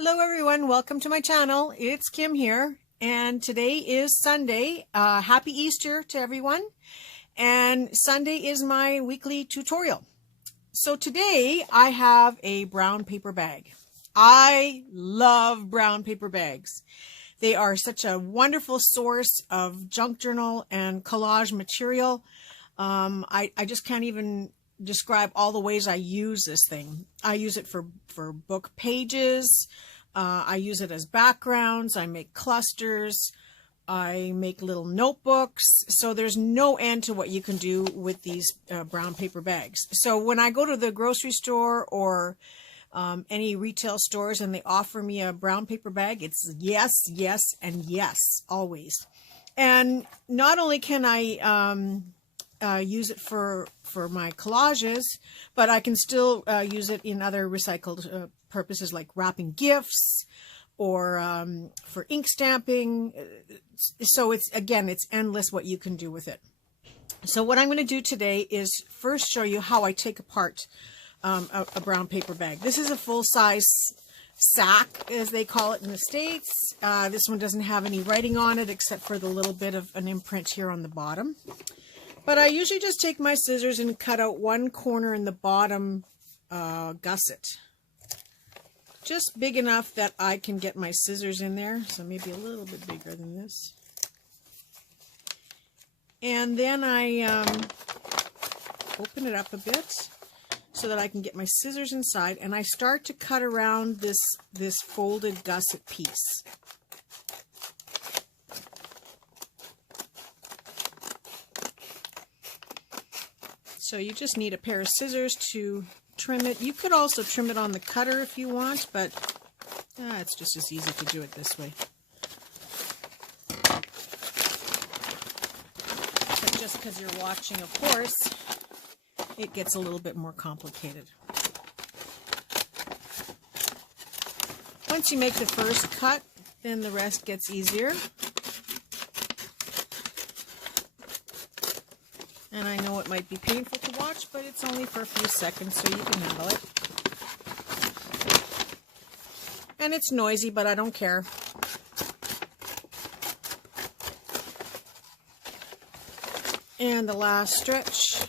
Hello everyone, welcome to my channel. It's Kim here, and today is Sunday. Happy Easter to everyone, and Sunday is my weekly tutorial. So today I have a brown paper bag. I love brown paper bags. They are such a wonderful source of junk journal and collage material. I just can't even describe all the ways I use this thing. I use it for book pages. I use it as backgrounds. I make clusters. I make little notebooks. So there's no end to what you can do with these brown paper bags. So when I go to the grocery store or any retail stores and they offer me a brown paper bag, it's yes, yes, and yes, always. And not only can I use it for my collages, but I can still use it in other recycled purposes like wrapping gifts or for ink stamping. So it's endless what you can do with it. So what I'm going to do today is first show you how I take apart a brown paper bag. This is a full-size sack, as they call it in the States. This one doesn't have any writing on it except for the little bit of an imprint here on the bottom. But I usually just take my scissors and cut out one corner in the bottom gusset. Just big enough that I can get my scissors in there. So maybe a little bit bigger than this. And then I open it up a bit so that I can get my scissors inside. And I start to cut around this folded gusset piece. So you just need a pair of scissors to trim it. You could also trim it on the cutter if you want, but it's just as easy to do it this way. But just because you're watching, of course, it gets a little bit more complicated. Once you make the first cut, then the rest gets easier. And I know it might be painful to watch, but it's only for a few seconds, so you can handle it. And it's noisy, but I don't care. And the last stretch.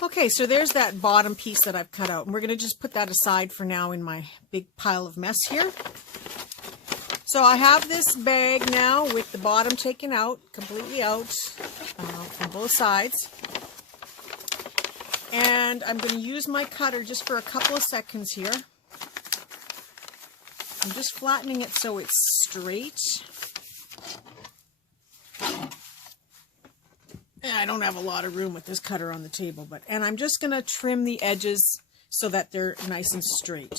Okay, so there's that bottom piece that I've cut out, and we're going to just put that aside for now in my big pile of mess here. So I have this bag now with the bottom taken out, completely out on both sides. And I'm going to use my cutter just for a couple of seconds here. I'm just flattening it so it's straight. I don't have a lot of room with this cutter on the table, and I'm just going to trim the edges so that they're nice and straight.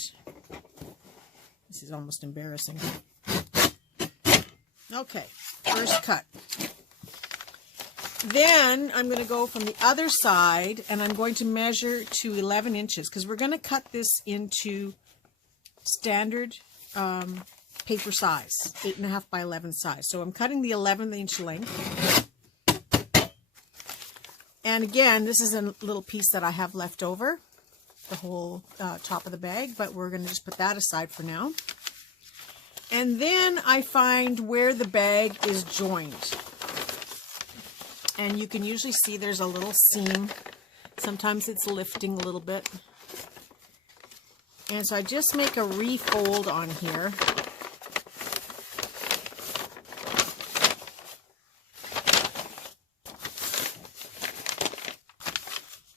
This is almost embarrassing. Okay, first cut. Then I'm going to go from the other side, and I'm going to measure to 11 inches because we're going to cut this into standard paper size, 8.5 by 11 size. So I'm cutting the 11-inch length. And again, this is a little piece that I have left over, the whole top of the bag, but we're going to just put that aside for now. And then I find where the bag is joined. And you can usually see there's a little seam. Sometimes it's lifting a little bit. And so I just make a refold on here.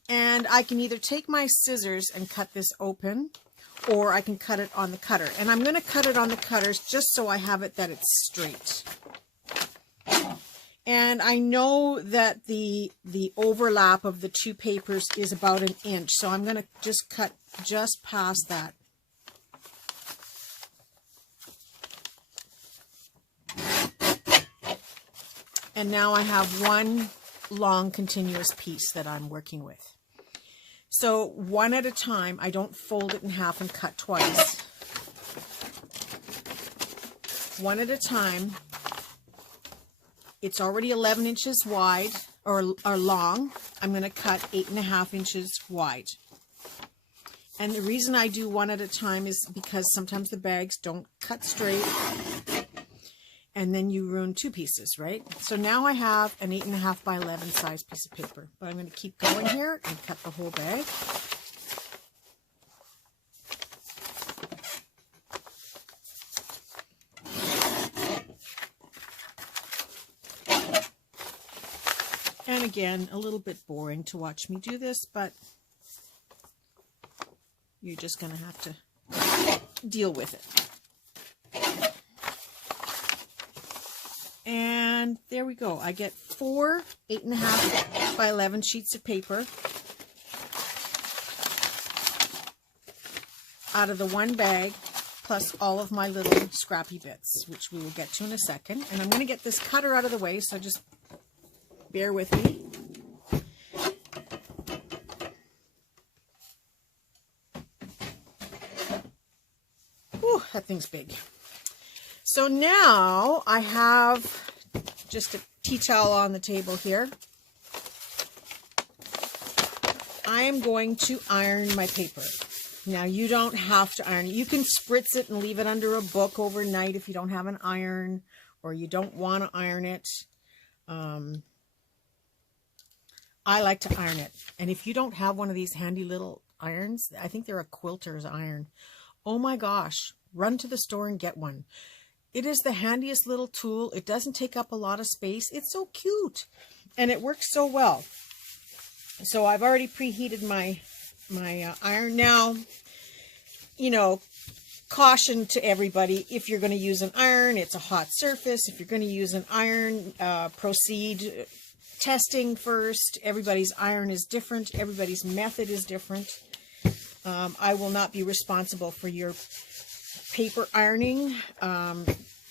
And I can either take my scissors and cut this open, or I can cut it on the cutter. And I'm going to cut it on the cutters just so I have it that it's straight. And I know that the overlap of the two papers is about 1 inch, so I'm going to just cut just past that. And now I have one long continuous piece that I'm working with. So one at a time, I don't fold it in half and cut twice. One at a time. It's already 11 inches wide. or long, I'm going to cut 8.5 inches wide. And the reason I do one at a time is because sometimes the bags don't cut straight, and then you ruin 2 pieces, right? So now I have an 8.5 by 11 size piece of paper, but I'm going to keep going here and cut the whole bag. And again, a little bit boring to watch me do this, but you're just going to have to deal with it. And there we go. I get 4 8.5 by 11 sheets of paper out of the one bag, plus all of my little scrappy bits, which we will get to in a second. And I'm going to get this cutter out of the way, so just bear with me. Whew, that thing's big. So now I have just a tea towel on the table here. I am going to iron my paper. Now you don't have to iron it. You can spritz it and leave it under a book overnight if you don't have an iron or you don't want to iron it. I like to iron it. And if you don't have one of these handy little irons, I think they're a quilter's iron. Oh my gosh, run to the store and get one. It is the handiest little tool. It doesn't take up a lot of space. It's so cute and it works so well. So I've already preheated my iron. Now, you know, caution to everybody, if you're going to use an iron, it's a hot surface. If you're going to use an iron, proceed testing first. Everybody's iron is different. Everybody's method is different. I will not be responsible for your paper ironing.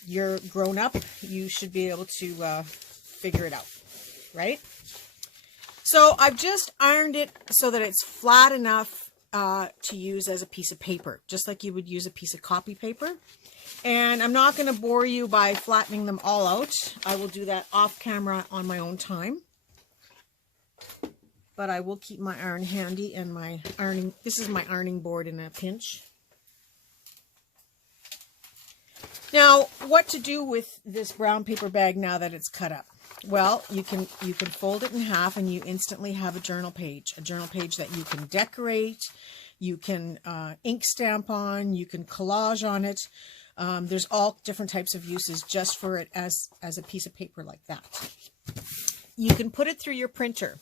You're grown up. You should be able to figure it out, right? So I've just ironed it so that it's flat enough to use as a piece of paper, just like you would use a piece of copy paper. And I'm not going to bore you by flattening them all out. I will do that off camera on my own time. But I will keep my iron handy and my ironing. This is my ironing board in a pinch. Now, what to do with this brown paper bag now that it's cut up? Well, you can fold it in half and you instantly have a journal page that you can decorate, you can ink stamp on, you can collage on it. There's all different types of uses just for it as a piece of paper like that. You can put it through your printer.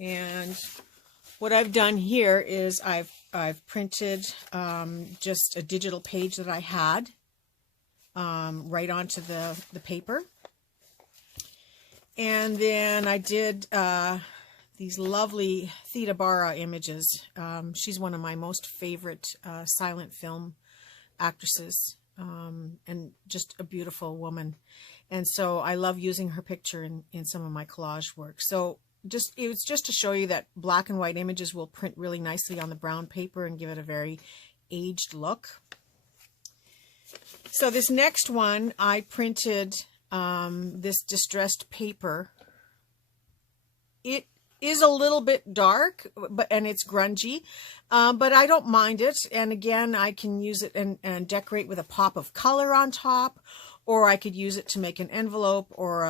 And what I've done here is I've printed just a digital page that I had right onto the paper. And then I did these lovely Theda Bara images. She's one of my most favorite silent film actresses, and just a beautiful woman. And so I love using her picture in some of my collage work. So it was just to show you that black and white images will print really nicely on the brown paper and give it a very aged look. So this next one, I printed this distressed paper. It is a little bit dark, and it's grungy, but I don't mind it. And again, I can use it and decorate with a pop of color on top, or I could use it to make an envelope or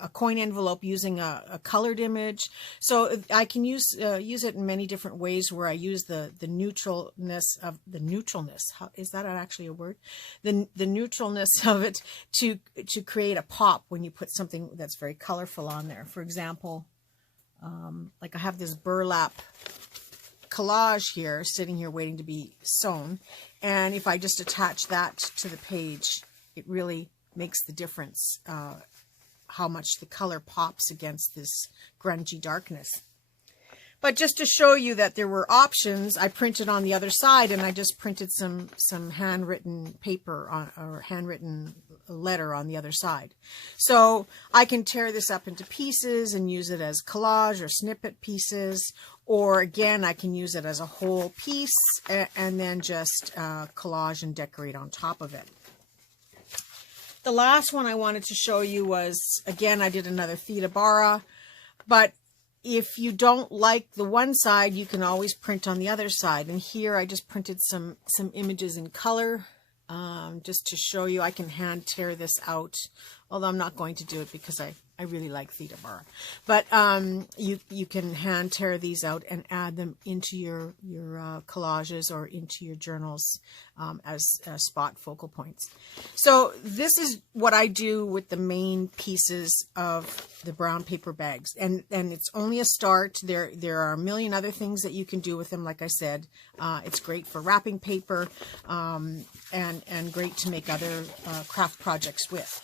a coin envelope using a colored image. So I can use it in many different ways, where I use the neutralness of the neutralness. How, is that actually a word? The neutralness of it to create a pop when you put something that's very colorful on there. For example, like I have this burlap collage here, sitting here waiting to be sewn. And if I just attach that to the page, it really makes the difference, how much the color pops against this grungy darkness. But just to show you that there were options, I printed on the other side, and I just printed some handwritten paper or handwritten letter on the other side. So I can tear this up into pieces and use it as collage or snippet pieces, or again, I can use it as a whole piece and then just collage and decorate on top of it. The last one I wanted to show you was, again, I did another Theta Bara, but if you don't like the one side, you can always print on the other side. And here I just printed some images in color, just to show you. I can hand tear this out, although I'm not going to do it because I really like Theta Bara. But you can hand tear these out and add them into your collages or into your journals as spot focal points. So this is what I do with the main pieces of the brown paper bags, and it's only a start. There are a million other things that you can do with them. Like I said, it's great for wrapping paper, and great to make other craft projects with.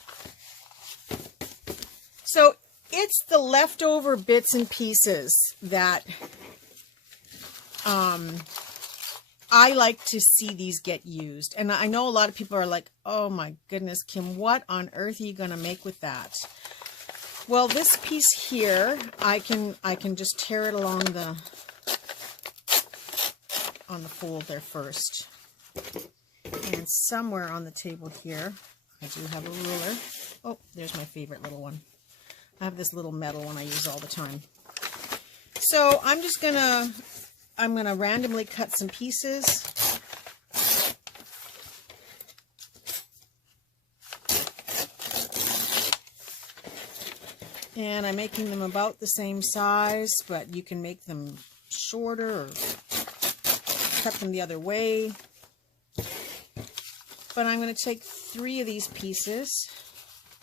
So it's the leftover bits and pieces that I like to see these get used. And I know a lot of people are like, oh my goodness, Kim, what on earth are you going to make with that? Well, this piece here, I can just tear it along on the fold there first. And somewhere on the table here, I do have a ruler. Oh, there's my favorite little one. I have this little metal one I use all the time. So I'm gonna randomly cut some pieces. And I'm making them about the same size, but you can make them shorter or cut them the other way. But I'm going to take 3 of these pieces,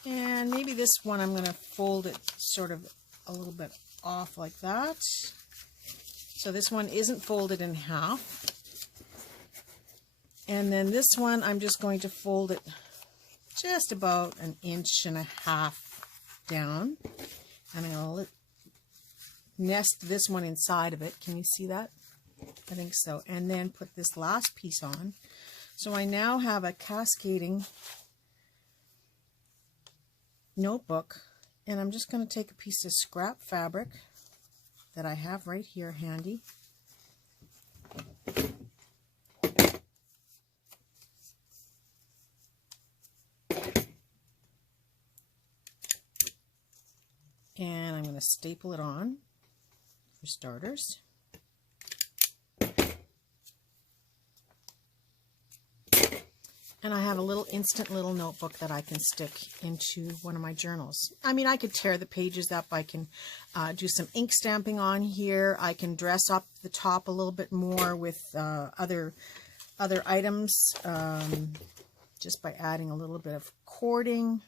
and maybe this one I'm going to fold it sort of a little bit off like that. So this one isn't folded in half. And then this one I'm just going to fold it just about 1.5 inches down. And I'm going to nest this one inside of it. Can you see that? I think so. And then put this last piece on. So I now have a cascading notebook, and I'm just going to take a piece of scrap fabric that I have right here handy. And I'm going to staple it on for starters. And I have a little instant little notebook that I can stick into one of my journals. I mean, I could tear the pages up. I can do some ink stamping on here. I can dress up the top a little bit more with other items, just by adding a little bit of cording.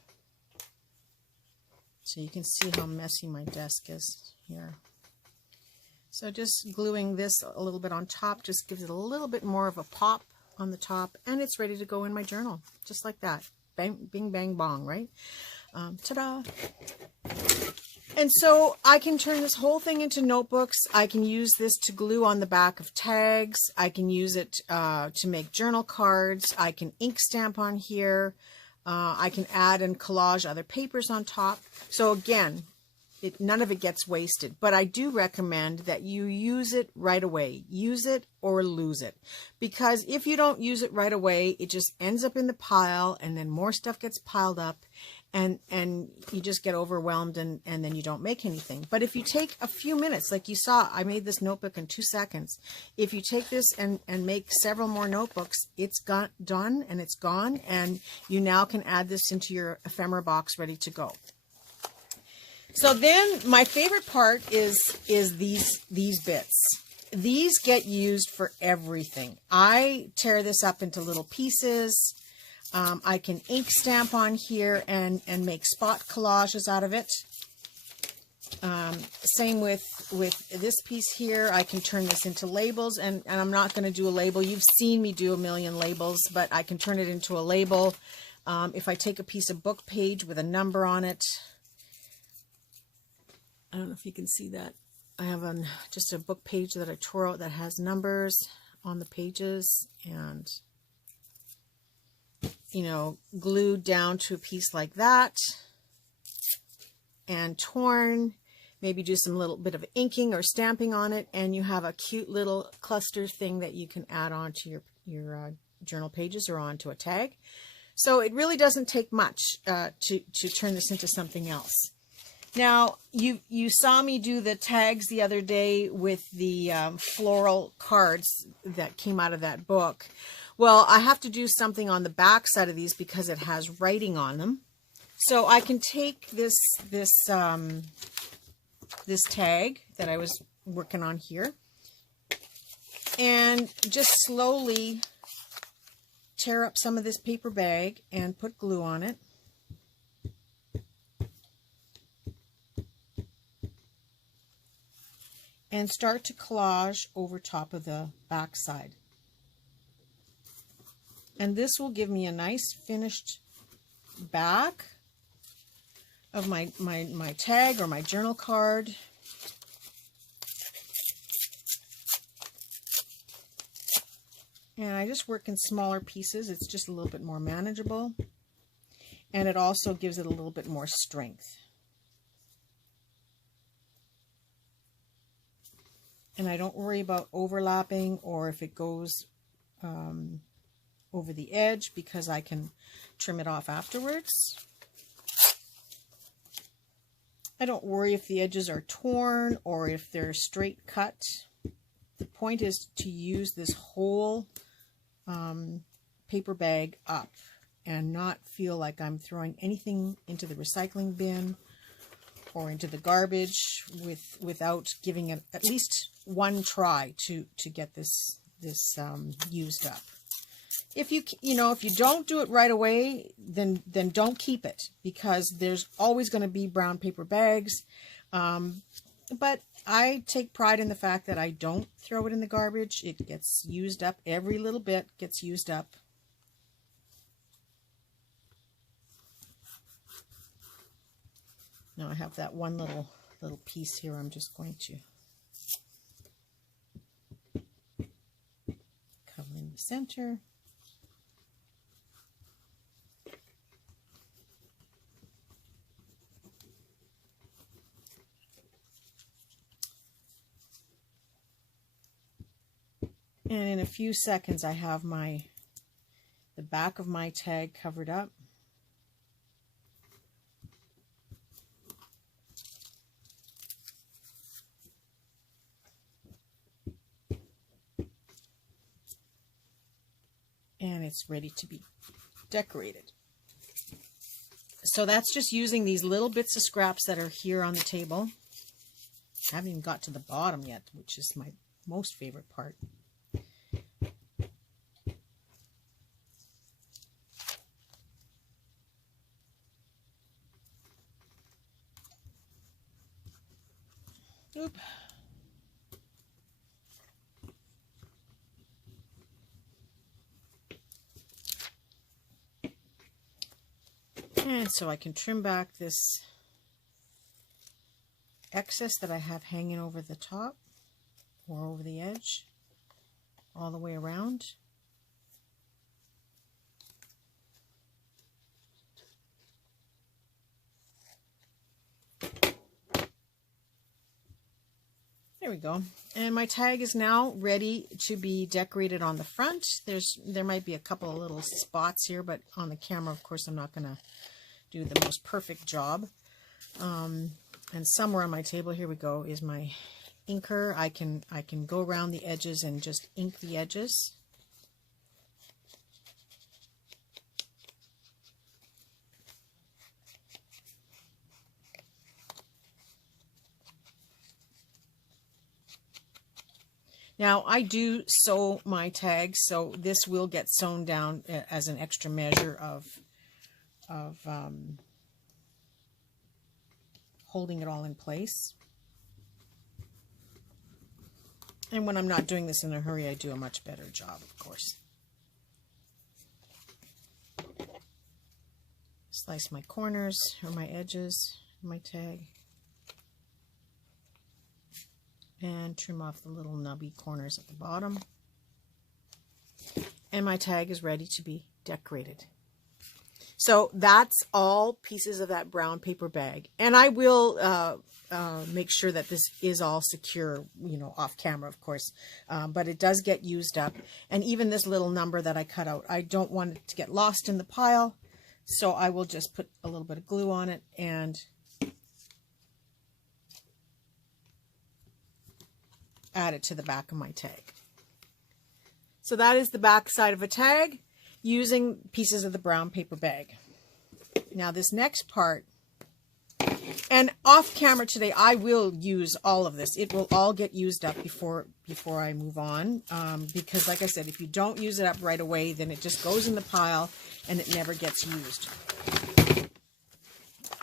So you can see how messy my desk is here. So just gluing this a little bit on top just gives it a little bit more of a pop on the top, and it's ready to go in my journal, just like that. Bang, bing, bang, bong, right? Ta-da! And so I can turn this whole thing into notebooks. I can use this to glue on the back of tags. I can use it to make journal cards. I can ink stamp on here. I can add and collage other papers on top. So again, none of it gets wasted, but I do recommend that you use it right away. Use it or lose it, because if you don't use it right away, it just ends up in the pile, and then more stuff gets piled up, and you just get overwhelmed, and then you don't make anything. But if you take a few minutes, like you saw, I made this notebook in 2 seconds. If you take this and make several more notebooks, it's done and it's gone, and you now can add this into your ephemera box ready to go. So then my favorite part is these bits. These get used for everything. I tear this up into little pieces. I can ink stamp on here and make spot collages out of it. Same with this piece here. I can turn this into labels, and I'm not going to do a label. You've seen me do a million labels, but I can turn it into a label. If I take a piece of book page with a number on it, I don't know if you can see that. I have just a book page that I tore out that has numbers on the pages, and, you know, glued down to a piece like that and torn. Maybe do some little bit of inking or stamping on it, and you have a cute little cluster thing that you can add on to your journal pages or onto a tag. So it really doesn't take much to turn this into something else. Now, you saw me do the tags the other day with the floral cards that came out of that book. Well, I have to do something on the back side of these because it has writing on them. So I can take this tag that I was working on here and just slowly tear up some of this paper bag and put glue on it. And start to collage over top of the back side. And this will give me a nice finished back of my tag or my journal card. And I just work in smaller pieces. It's just a little bit more manageable. And it also gives it a little bit more strength. And I don't worry about overlapping or if it goes over the edge because I can trim it off afterwards. I don't worry if the edges are torn or if they're straight cut. The point is to use this whole paper bag up and not feel like I'm throwing anything into the recycling bin or into the garbage without giving it at least one try to get this used up. If you don't do it right away, then don't keep it because there's always going to be brown paper bags. But I take pride in the fact that I don't throw it in the garbage. It gets used up. Every little bit gets used up. Now I have that one little piece here. I'm just going to cover in the center. And in a few seconds I have the back of my tag covered up. And it's ready to be decorated. So that's just using these little bits of scraps that are here on the table. I haven't even got to the bottom yet, which is my most favorite part. Oop. And so I can trim back this excess that I have hanging over the top or over the edge all the way around. There we go. And my tag is now ready to be decorated on the front. There might be a couple of little spots here, but on the camera, of course, I'm not going to do the most perfect job. And somewhere on my table, here we go, is my inker. I can go around the edges and just ink the edges. Now, I do sew my tags, so this will get sewn down as an extra measure of holding it all in place. And when I'm not doing this in a hurry, I do a much better job, of course. Slice my corners or my edges, my tag. And trim off the little nubby corners at the bottom. And my tag is ready to be decorated. So that's all pieces of that brown paper bag. And I will make sure that this is all secure, you know, off camera, of course. But it does get used up. And even this little number that I cut out, I don't want it to get lost in the pile. So I will just put a little bit of glue on it and add it to the back of my tag. So that is the back side of a tag using pieces of the brown paper bag. Now this next part, and off camera today, I will use all of this. It will all get used up before I move on. Because like I said, if you don't use it up right away, then it just goes in the pile and it never gets used.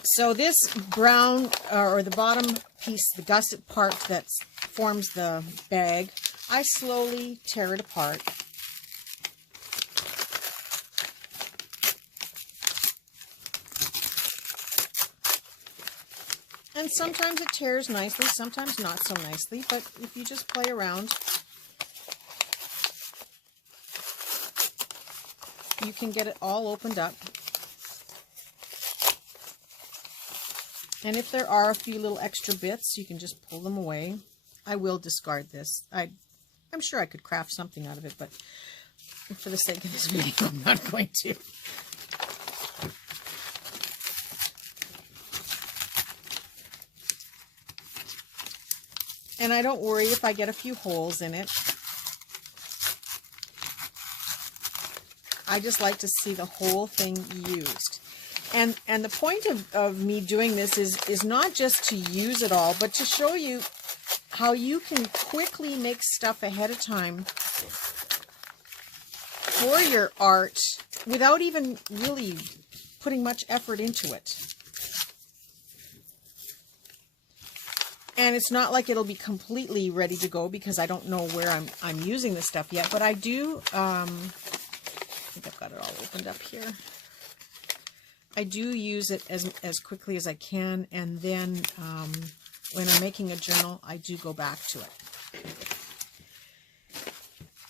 So this brown, or the bottom piece, the gusset part that forms the bag, I slowly tear it apart. And sometimes it tears nicely, sometimes not so nicely, but if you just play around, you can get it all opened up. And if there are a few little extra bits, you can just pull them away. I will discard this. I'm sure I could craft something out of it, but for the sake of this video, I'm not going to. And I don't worry if I get a few holes in it. I just like to see the whole thing used. And the point of me doing this is not just to use it all, but to show you how you can quickly make stuff ahead of time for your art without even really putting much effort into it. And it's not like it'll be completely ready to go because I don't know where I'm using this stuff yet, but I do, I think I've got it all opened up here. I do use it as quickly as I can, and then when I'm making a journal, I do go back to it.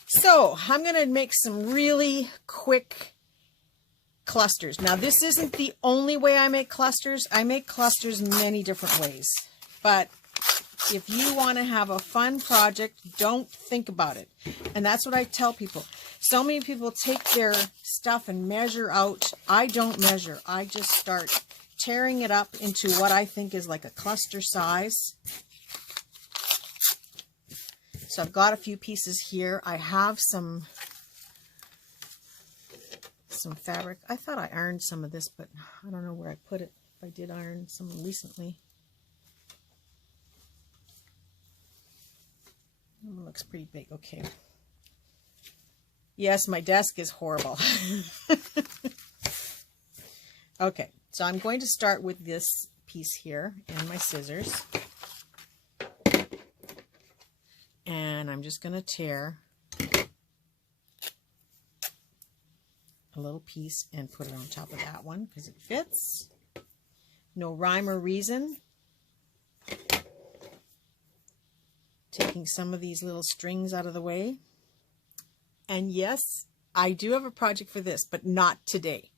So I'm going to make some really quick clusters. Now this isn't the only way I make clusters. I make clusters many different ways, but if you want to have a fun project, don't think about it. And that's what I tell people. So many people take their stuff and measure out. I don't measure. I just start tearing it up into what I think is like a cluster size. So I've got a few pieces here. I have some fabric. I thought I ironed some of this, but I don't know where I put it. If I did iron some recently. It looks pretty big. Okay. Yes, my desk is horrible. Okay, so I'm going to start with this piece here and my scissors. And I'm just going to tear a little piece and put it on top of that one because it fits. No rhyme or reason. Taking some of these little strings out of the way. And yes, I do have a project for this, but not today.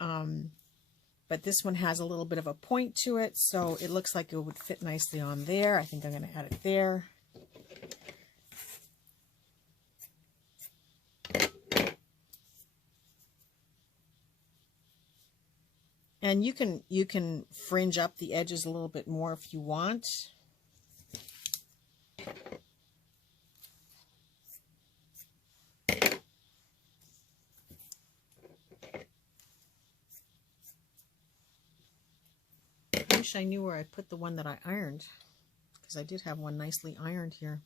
But this one has a little bit of a point to it, so it looks like it would fit nicely on there. I think I'm going to add it there. And you can fringe up the edges a little bit more if you want. I wish I knew where I put the one that I ironed, because I did have one nicely ironed here.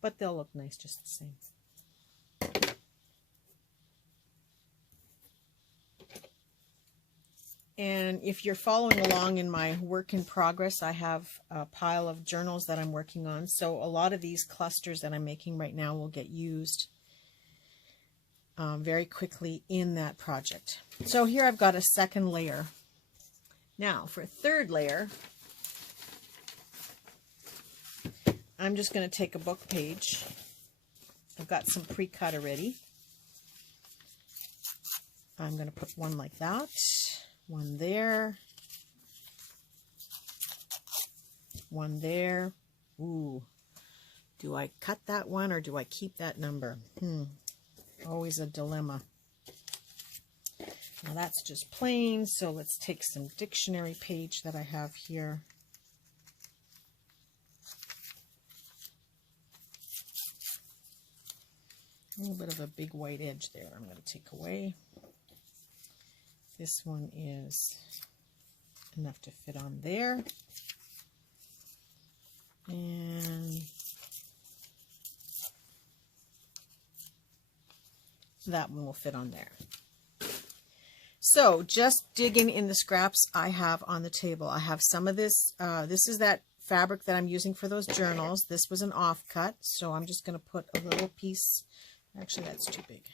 But they'll look nice just the same. And if you're following along in my work in progress, I have a pile of journals that I'm working on. So a lot of these clusters that I'm making right now will get used very quickly in that project. So here I've got a second layer. Now for a third layer, I'm just going to take a book page I've got some pre-cut already. I'm going to put one like that, one there, one there. Ooh, do I cut that one or do I keep that number? Always a dilemma. Now that's just plain, so let's take some dictionary page that I have here. A little bit of a big white edge there I'm going to take away. This one is enough to fit on there. And that one will fit on there. So just digging in the scraps I have on the table. I have some of this. This is that fabric that I'm using for those journals. This was an offcut, so I'm just going to put a little piece. Actually, that's too big.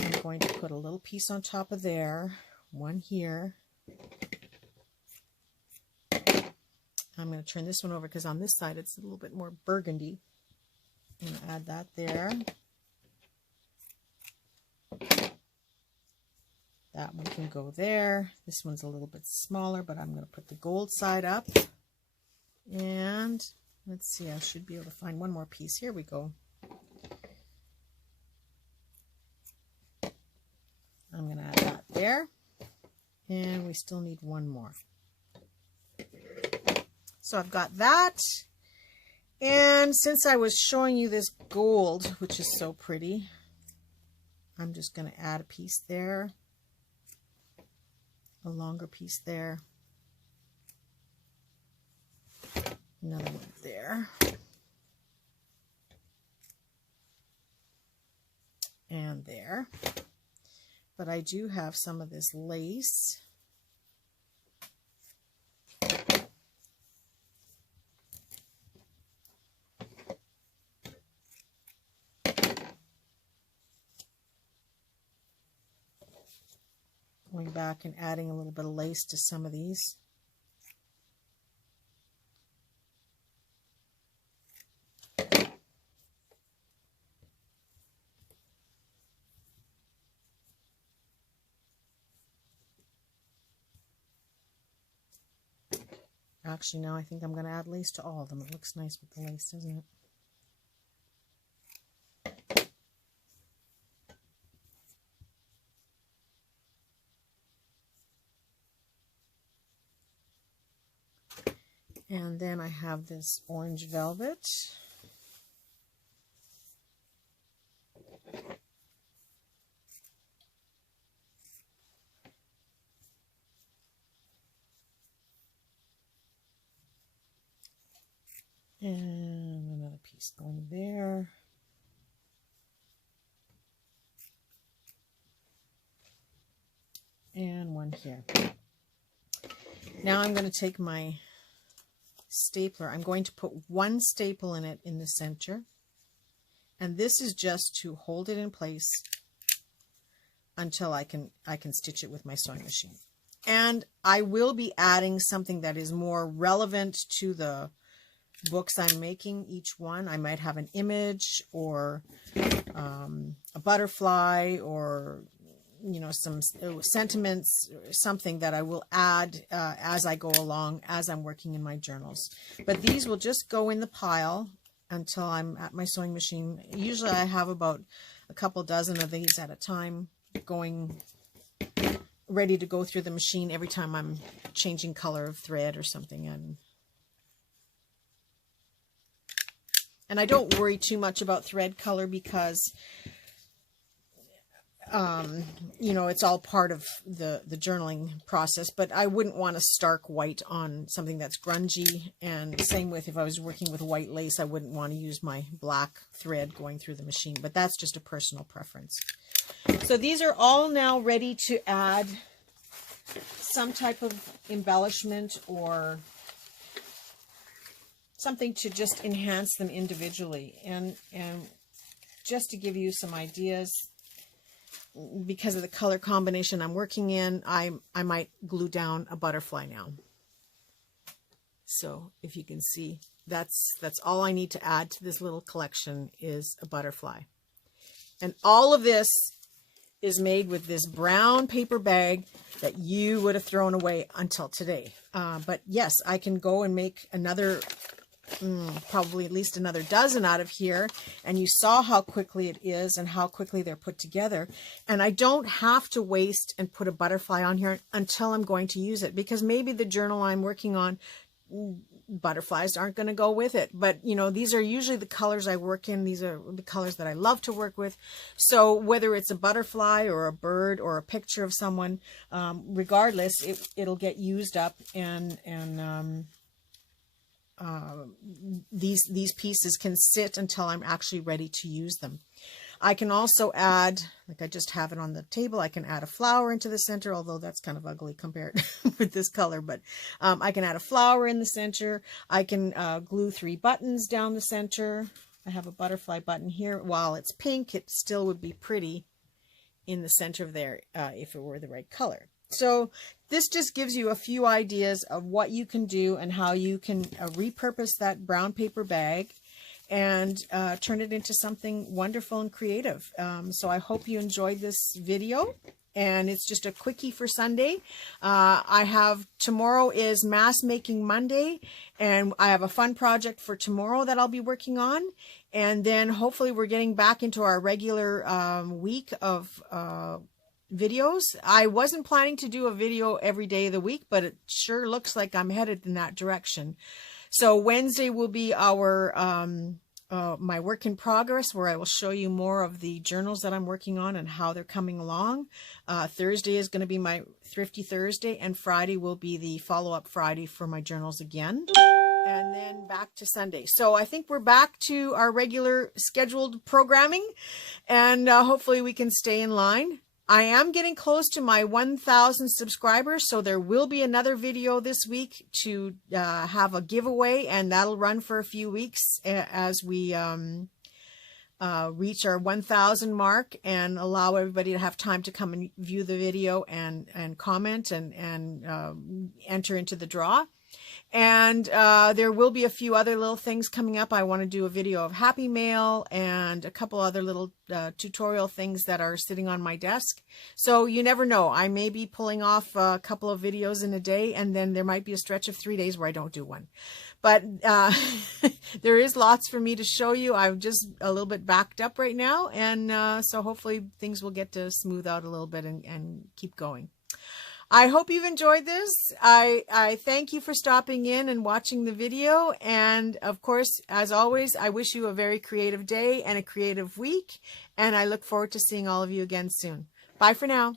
I'm going to put a little piece on top of there, one here. I'm going to turn this one over because on this side it's a little bit more burgundy. I'm going to add that there. That one can go there. This one's a little bit smaller, but I'm going to put the gold side up. And let's see, I should be able to find one more piece. Here we go. I'm going to add that there. And we still need one more. So I've got that. And since I was showing you this gold, which is so pretty, I'm just going to add a piece there. A longer piece there. Another one there. And there. But I do have some of this lace. Going back and adding a little bit of lace to some of these. Actually, now I think I'm going to add lace to all of them. It looks nice with the lace, doesn't it? And then I have this orange velvet. And another piece going there. And one here. Now I'm going to take my stapler. I'm going to put one staple in it in the center. And this is just to hold it in place until I can stitch it with my sewing machine. And I will be adding something that is more relevant to the books I'm making each one. I might have an image or a butterfly or some sentiments, something that I will add as I go along, as I'm working in my journals. But these will just go in the pile until I'm at my sewing machine. Usually I have about a couple dozen of these at a time going, ready to go through the machine every time I'm changing color of thread or something. And I don't worry too much about thread color because it's all part of the journaling process, but I wouldn't want a stark white on something that's grungy. And same with if I was working with white lace, I wouldn't want to use my black thread going through the machine, but that's just a personal preference. So these are all now ready to add some type of embellishment or something to just enhance them individually. And just to give you some ideas, because of the color combination I'm working in, I might glue down a butterfly now. So if you can see, That's all I need to add to this little collection is a butterfly. And all of this is made with this brown paper bag that you would have thrown away until today. But yes, I can go and make another, probably at least another dozen out of here. And you saw how quickly it is and how quickly they're put together. And I don't have to waste and put a butterfly on here until I'm going to use it, because maybe the journal I'm working on, butterflies aren't going to go with it. But you know, these are usually the colors I work in. These are the colors that I love to work with. So whether it's a butterfly or a bird or a picture of someone, regardless, it'll get used up, and these pieces can sit until I'm actually ready to use them. I can also add, like I just have it on the table, I can add a flower into the center, although that's kind of ugly compared with this color, but I can add a flower in the center. I can glue 3 buttons down the center. I have a butterfly button here. While it's pink, it still would be pretty in the center of there if it were the right color. So this just gives you a few ideas of what you can do and how you can repurpose that brown paper bag and turn it into something wonderful and creative. So I hope you enjoyed this video, and it's just a quickie for Sunday. Tomorrow is Mass Making Monday, and I have a fun project for tomorrow that I'll be working on. And then hopefully we're getting back into our regular week of videos. I wasn't planning to do a video every day of the week, but it sure looks like I'm headed in that direction. So Wednesday will be our my work in progress, where I will show you more of the journals that I'm working on and how they're coming along. Thursday is going to be my Thrifty Thursday, and Friday will be the follow-up Friday for my journals again. And then back to Sunday. So I think we're back to our regular scheduled programming, and hopefully we can stay in line. I am getting close to my 1,000 subscribers, so there will be another video this week to have a giveaway, and that'll run for a few weeks as we reach our 1,000 mark and allow everybody to have time to come and view the video and comment and enter into the draw. And there will be a few other little things coming up. I want to do a video of Happy Mail and a couple other little tutorial things that are sitting on my desk. So you never know. I may be pulling off a couple of videos in a day, and then there might be a stretch of 3 days where I don't do one. But there is lots for me to show you. I'm just a little bit backed up right now, and so hopefully things will get to smooth out a little bit and keep going. I hope you've enjoyed this. I thank you for stopping in and watching the video. And of course, as always, I wish you a very creative day and a creative week. And I look forward to seeing all of you again soon. Bye for now.